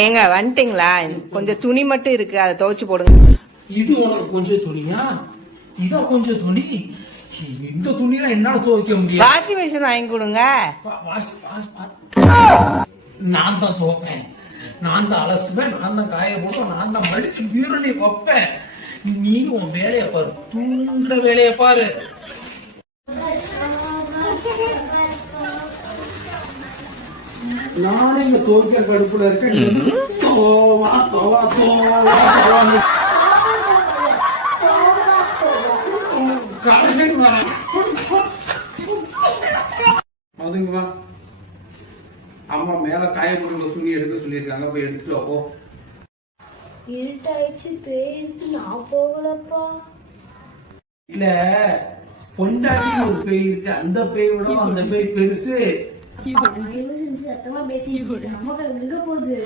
ஏங்க வந்துட்டீங்களா? கொஞ்சம் துணி மட்டும் இருக்கு அதை துவைச்சு போடுங்க. இது உனக்கு கொஞ்சம் துணியா? இதோ கொஞ்சம் துணி. இந்த துணியெல்லாம் என்னால துவைக்க முடியாது. வாஷிங் மிஷின் வாங்கி கொடுங்க. நான் தான் துவைப்பேன். நான் தான் அலசுவேன் நான் தான் காய போட்டு நான் தான் மடிச்சு பீரணி வைப்பேன். நீ உன் வேலையை பாரு. தூங்குற வேலையை பாரு. நானே இங்க துவைக்கிற கடுப்புல இருக்கேன். தோவா தோவா தோவா தோவா கடைசிக்கு வரேன் அதுங்க வா. அம்மா மேல காயப்பொருள துணி எடுக்க சொல்லியிருக்காங்க. போய் எடுத்துட்டு வா போ. இருட்டாயிடுச்சு பேருக்கு நான் போகலப்பா. இல்ல பொண்டாட்டி ஒரு பேய் இருக்கு. அந்த பேய் விட அந்த பேய் பெருசு. சத்தமா பேசிட்டு நமக்கு விழுக போகுது